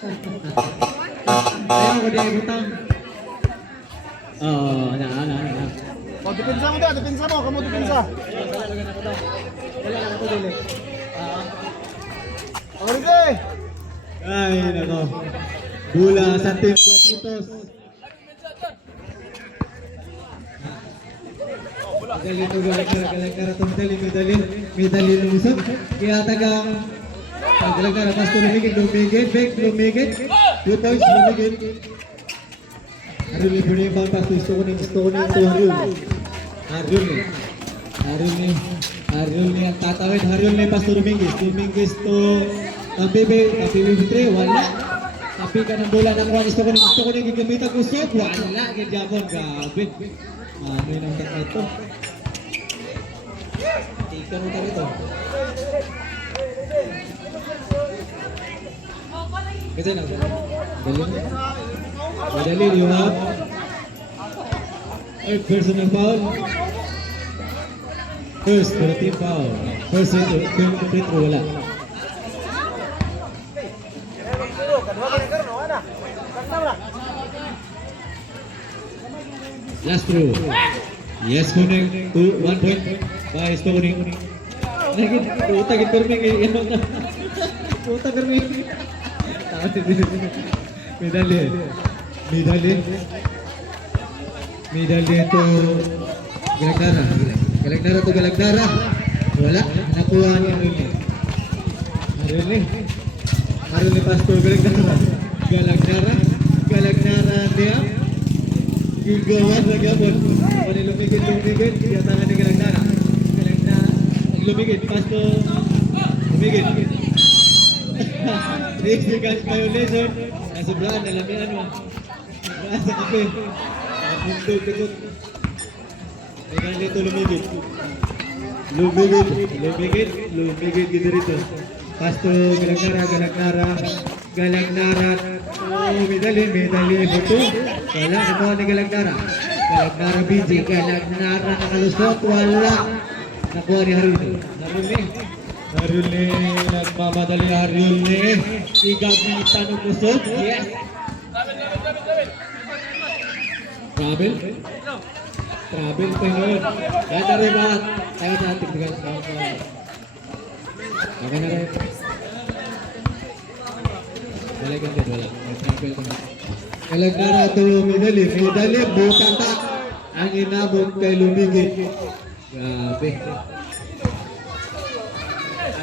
Ayaw ko di ibutang. Oo, na. O, depensa mo daw, depensa mo, kamu depensa. Wala na ko dili. Orige! Ay, nako. Bola sa Team Guapitos. Medali to galagkara to medali lumusot. Kaya tagang galagkara pas to lumigit, lumigit. 2 points, lumigit. Harul ni punya ball pas gusto ko ni to Harul ni ang tatawid, Harul ni pas to Dominguez to Tapibe Fitre, wala. Tapi ka ng bola ng Juan, gusto ko ni gigamitan gusto, wala gid-japon, gabi. Ano yun ang taka ito? Tika mo tayo ito. Kasi na, madali, you have a personal foul. First, for the team foul. First, free throw, wala. Last throw. Yes, connect to 1 point by Stoning. Lagi utang perming emang na. Utang perming. Medali to Galagdara. Wala nakuha ni Aruli Pastor Galagdara dia gigawan lagi abon. Pwede lumigit, tiyatangan ni Galagdara. Lumigit, Pastor lumigit. Next guys violation. Nasobrahan, nalamihan mo. Sobrahan sa kape. Punto. Medan dito lumigit gitu rito. Pastor Galagdara. Oh, medali betul. Wala nakuha ni Galagdara BJ. Galagdara nakalusot, wala. Nakuha ni Harul ni nagmamadali Harul ni igabitan ng kusot. Yes. Travel pa yun. Ganda rin ba? Tayo sa ating bigas. Okay na rin. Balikan din, wala. Travel pa. Galagdara to medali, butang tak. Ang inabot kay lumigit. Grabe.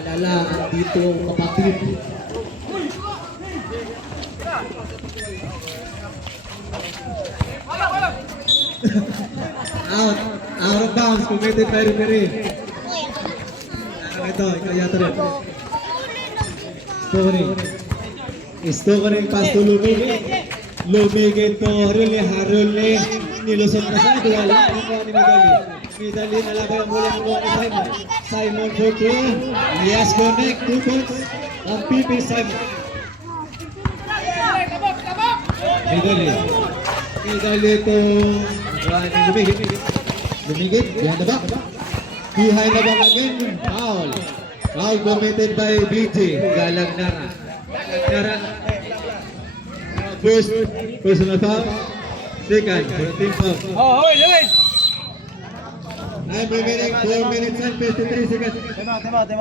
Alala, dito kapatid. Out of bounds, committed by referee. Ito, kaya rin. Stoning pas to lumigit to Harul ni nilusot na sa ito, wala nakuha ni Medali nalabay ang mula ng Simon for 2. Yes, connect 2 points ang PP Simon. Medali to lumigit behind the back again. Foul committed by BJ Galagdara. First personal foul, second for team foul. I'm remaining 4 minutes and 53 seconds. Time out.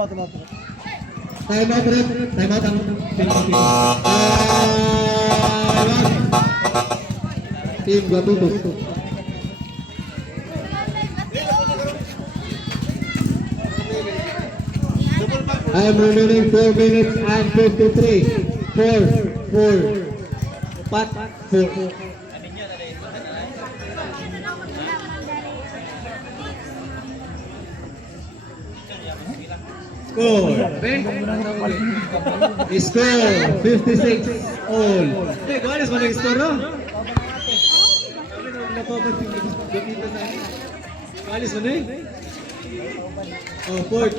Team Guapitos. I'm remaining 4 minutes and 53. 4. Score 56 all. Hey, guys, mana score no? Guys, mana? Oh, fourth.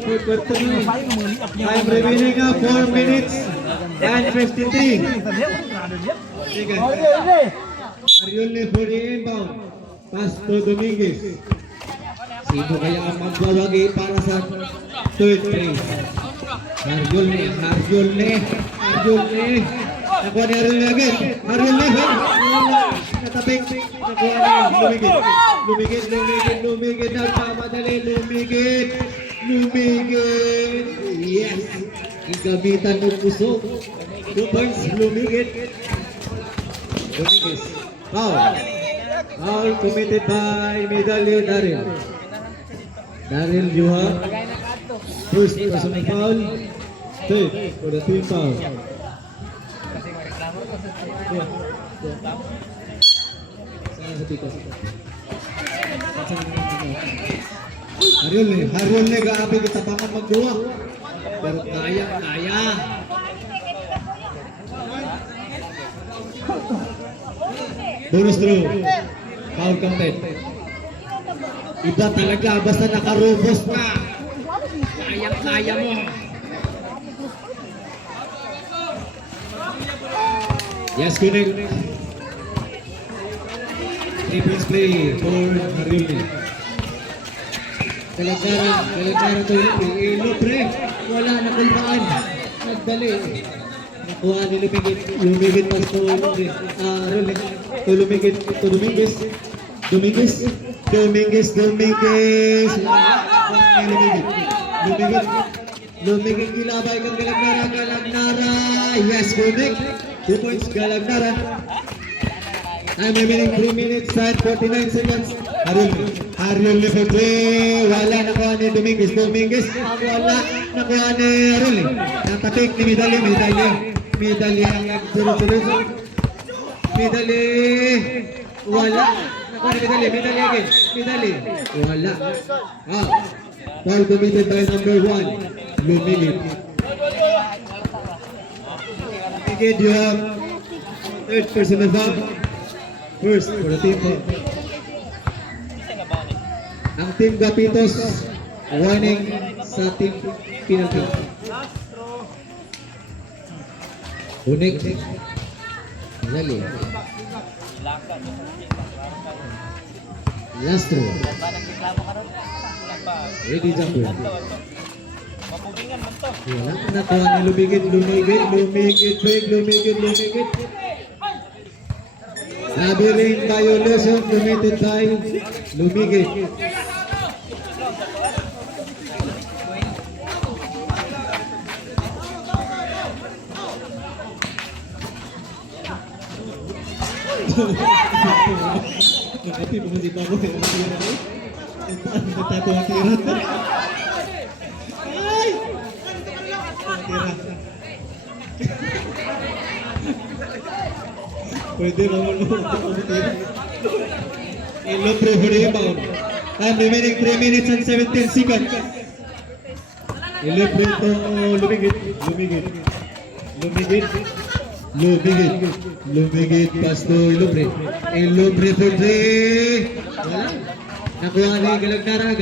I'm remaining 4 minutes and 53. Ariel for the inbound. Pass to Dominguez. Sino kaya ang magbawagi para sa third place? Harjul ni. Nakuha ni Ariel na again. Ariel na again. Natapik. Nakuha ni Lumigit. Lumigit. Nagkamadali. Lumigit. Yes. Igamitan ng puso. 2 points. Lumigit. Foul. Foul committed by Medallion Daryl. Daryl, you have first personal foul. Third for the team foul. Harul ni grabe kita pangan magduwa. Pero kaya. Bonus throw. Foul counted. Iba talaga basta nakarubos ka. Kaya mo. Yes, connect. 3 points play for Haruli. Kalagaran to Ilo pre. Wala na kulmaan. Nagdali. Nakuha ni Lumigit pas to Haruli. Dominguez. Lumigit kilabay kang Galagnara. Yes, connect. 2 points Galagnara. Time remaining 3 minutes and 49 seconds. Harul for 3. Wala nakuha ni Dominguez. Wala nakuha ni Harul. Natapik ni Medalli ang sunod-sunod. Wala. Nakuha ni Medalli again. Wala. Foul committed by number 1. Lumigit. You have third personal foul. First for the team foul. Ang team Gapitos warning sa team penalty. Unik. Dali. Last throw. Ready jumper. Wala na nakuha ni Lumigit. Labyrinth violation committed by Lumigit. Nakati po si Pablo. Nagtatuwa-tirat. Ay! Pwede naman Ilo pro for the rebound. Time remaining 3 minutes and 17 seconds. Ilo pro to Lumigit pass to Ilo pro for 3. Wala. Nakuha ni Galagnara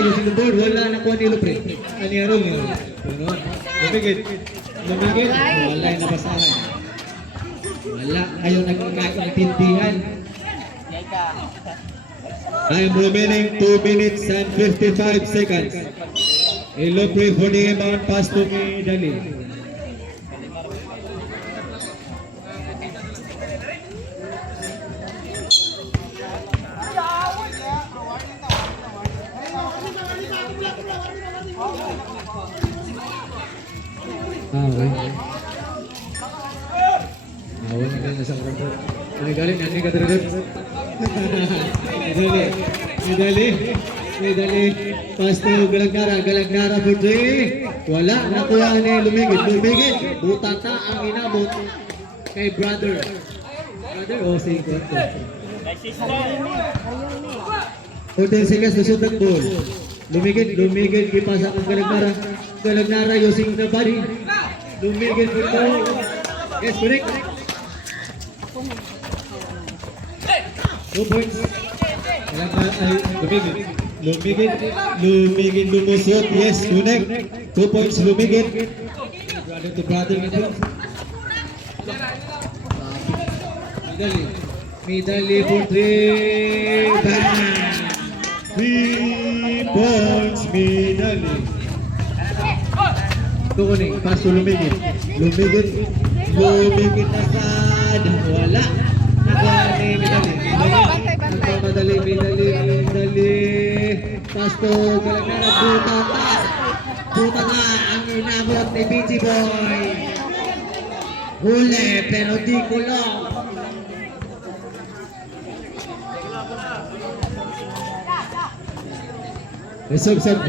using the board. Wala nakuha ni Ilo pro. Ani Arong yun. Lumigit. Wala yung nabasahan. Wala. Ayaw nagkaintindihan. Time remaining 2 minutes and 55 seconds. Ilo pre for the inbound pass to Medalli. Okay. Awal na kayo nasa kampo. Galing, hindi ka talaga. Medalli. Pass to Galagnara for 3. Wala, nakuha ni Lumigit. Butata ang inabot kay brother. O si Koto. 14 seconds to shoot that ball. Lumigit, ipasa ang Galagnara using the body. Lumigit for 2. Yes, correct. 2 points. Lumigit lumusot. Yes, connect. 2 points Lumigit. Brother to brother nito. Medalli for 3. Bang! 3 points Medalli. Kukunin, pass to Lumigit. Lumikit na sad. Wala. Nakuha ni Midali. Midali. Pasto, galagara, buta na. Buta na ang inabot ni BG Boy. Huli, pero di kulong. Reserve sub.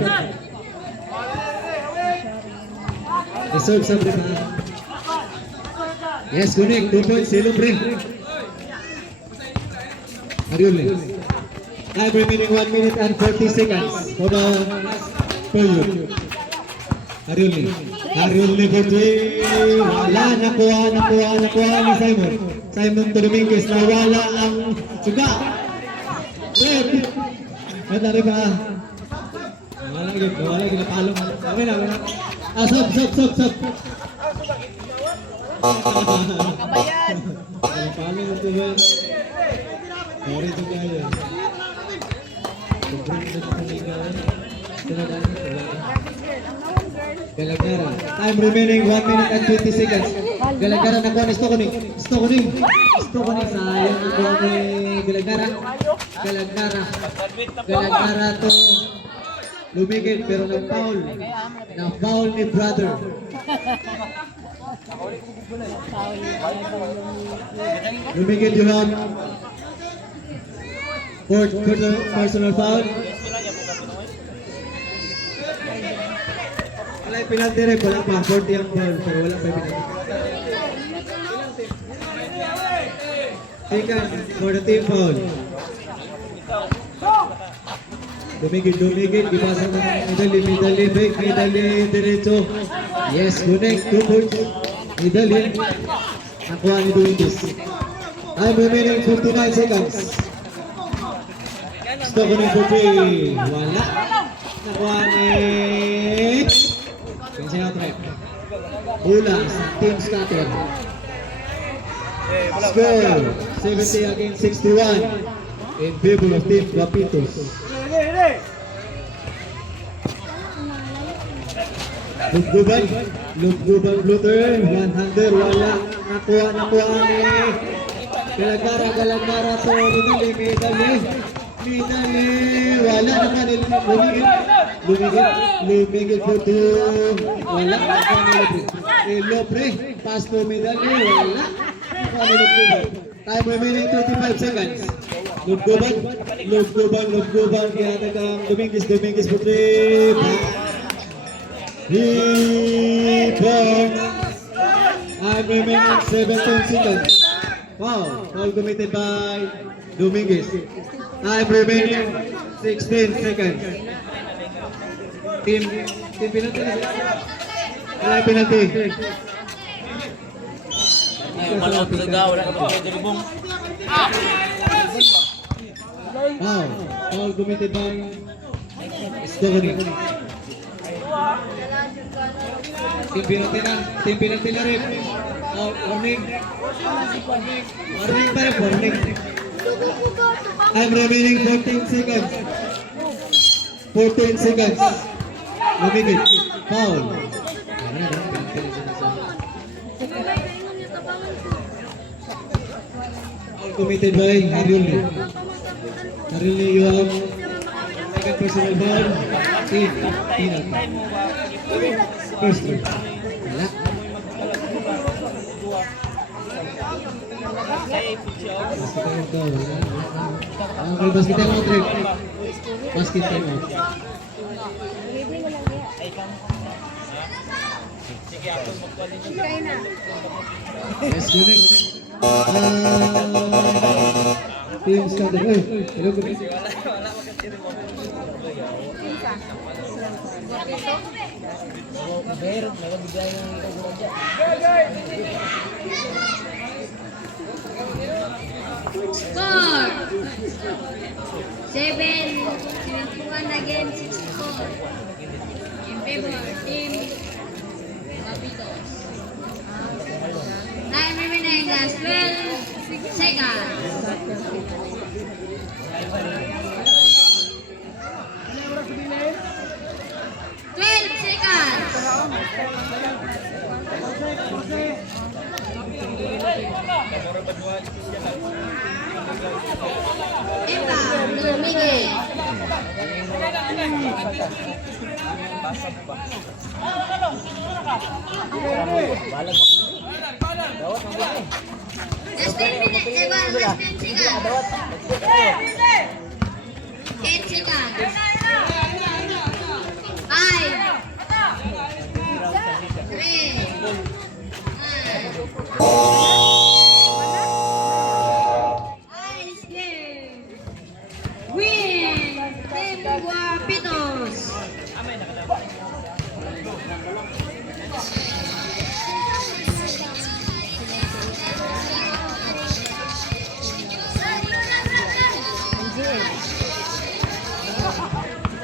Reserve sub ba? Yes, kuning 2 points Silumbre. Ariul. Time remaining 1 minute and 40 seconds for the period. Ariul ni Bortwe. Wala, nakuha ni Simon. Simon Dominguez, nawala ang suga. Red. Wala rin ba? Wala lagi napalong. Okay na. Sub. Kabayan. Napalong ito ba? Sorry ito kaya. Sobrang ito kaya. Galagara. Time remaining 1 minute and 20 seconds. Galagara nakuha ni Stokuning. Sayang nakuha ni Galagara. Galagara to lumigit pero nag-foul. Na-foul ni brother. Lumigit you have fourth personal foul. Wala yung penalty rin, wala pa. 40 ang foul, pero wala pa yung penalty. Second for the team foul. Dumigit, ipasa mo Midali, break, Midali, diretso. Yes, connect, 2 points. Midali, nakuha ni Duindis. Time remaining 59 seconds. Stop ko ng 40. Wala. Nakuha ni Pinsay outright. Hula sa team scatter. Score 70 against 61 in favor of Team Guapitos. Lugduban Bluter, 100, wala. Nakuha ni Galagara to Midali, wala naman lumigit po to, wala naman Lopre, pass to Midali, wala naman Lugduban. Time remaining 35 seconds. Lugduban, kaya tagang Dominguez po 3. Rebound. I'm remaining 17 seconds. Wow, foul committed by Dominguez. Time remaining 16 seconds. Team penalty. Wala penalty. Manood sa daw, wala ka pwede libong. Wow, foul committed by Stokuning. Team penalty na rin. Warning pa rin, warning. I'm remaining 14 seconds. 14 seconds. Lumigit. Foul. Foul committed by Ariulne. Ariulne, you have second personal foul. Team penalty. First one. Wala. Basket time out, Rick. Basket time out. Yes, Unique. Team scatter. Hello, good. Score 71 against 64 in favor of Team Guapitos. Time remaining last 12 seconds. 12 seconds. Emma Lumigil. Last 10 minutes, last 10 seconds. 10 seconds. 5, 3, 2,